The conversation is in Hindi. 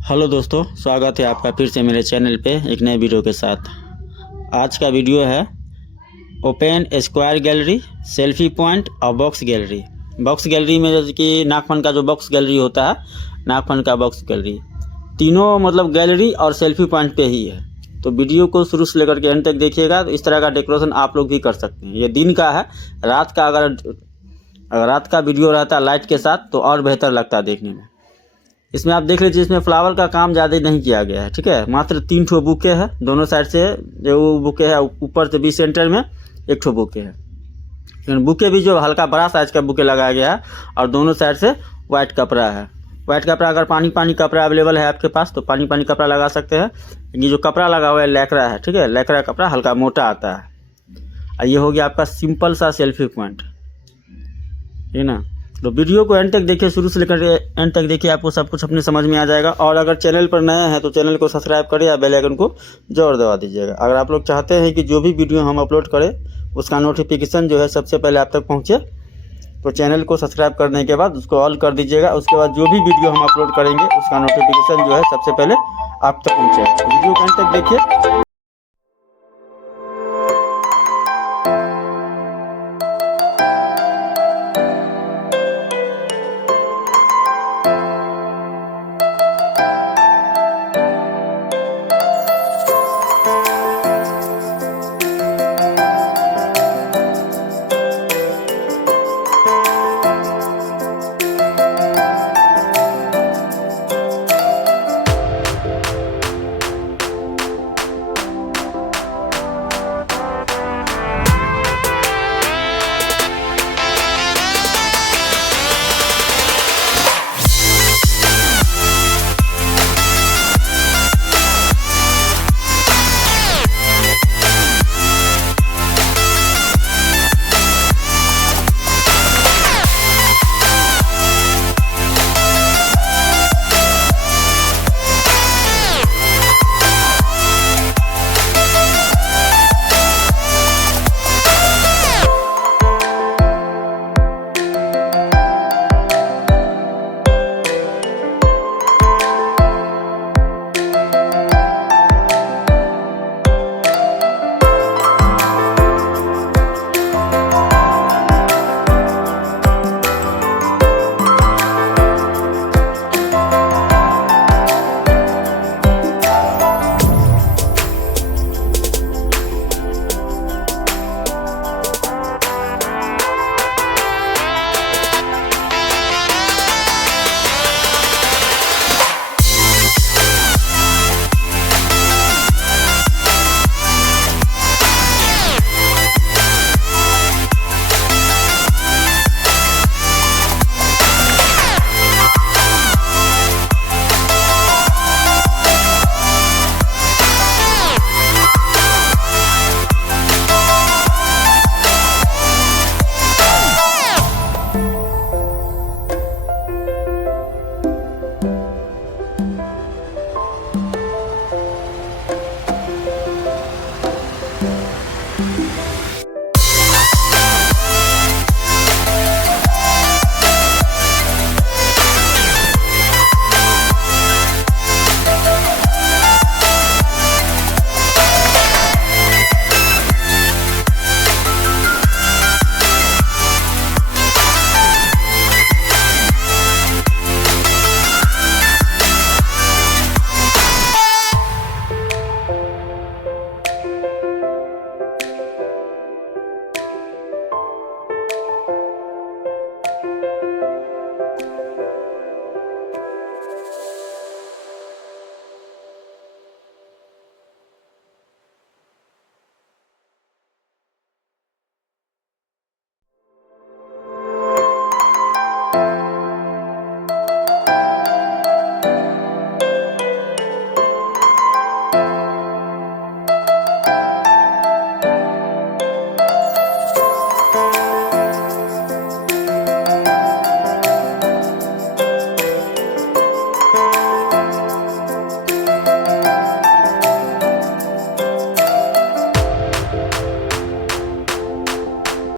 हेलो दोस्तों, स्वागत है आपका फिर से मेरे चैनल पे एक नए वीडियो के साथ। आज का वीडियो है open square gallery, selfie point और बॉक्स गैलरी। बॉक्स गैलरी में जैसे कि नागफन का जो बॉक्स गैलरी होता है, नागफन का बॉक्स गैलरी, तीनों मतलब गैलरी और सेल्फी पॉइंट पे ही है। तो वीडियो को शुरू से लेकर के एंड तक देखिएगा। तो इस तरह का डेकोरेशन आप लोग भी कर सकते हैं। ये दिन का है, रात का अगर रात का वीडियो रहता है लाइट के साथ तो और बेहतर लगता है देखने में। इसमें आप देख लीजिए, इसमें फ्लावर का काम ज़्यादा नहीं किया गया है, ठीक है। मात्र 3 ठो बुके है दोनों साइड से। जो बुके है ऊपर से भी सेंटर में 1 ठो बुके है, लेकिन बुके भी जो हल्का बड़ा साइज का बुके लगाया गया है और दोनों साइड से वाइट कपड़ा है। वाइट कपड़ा अगर पानी कपड़ा अवेलेबल है आपके पास तो पानी कपड़ा लगा सकते हैं। ये जो कपड़ा लगा हुआ है लैकड़ा है, ठीक है। लैकड़ा कपड़ा हल्का मोटा आता है। और ये हो गया आपका सिंपल सा सेल्फी पॉइंट, ठीक है ना। तो वीडियो को एंड तक देखिए, शुरू से लेकर एंड तक देखिए, आपको सब कुछ अपने समझ में आ जाएगा। और अगर चैनल पर नए हैं तो चैनल को सब्सक्राइब करें या बेल आइकन को जरूर दबा दीजिएगा। अगर आप लोग चाहते हैं कि जो भी वीडियो हम अपलोड करें उसका नोटिफिकेशन जो है सबसे पहले आप तक पहुँचे, तो चैनल को सब्सक्राइब करने के बाद उसको ऑल कर दीजिएगा। उसके बाद जो भी वीडियो हम अपलोड करेंगे उसका नोटिफिकेशन जो है सबसे पहले आप तक पहुँचेगा। वीडियो को एंड तक देखिए।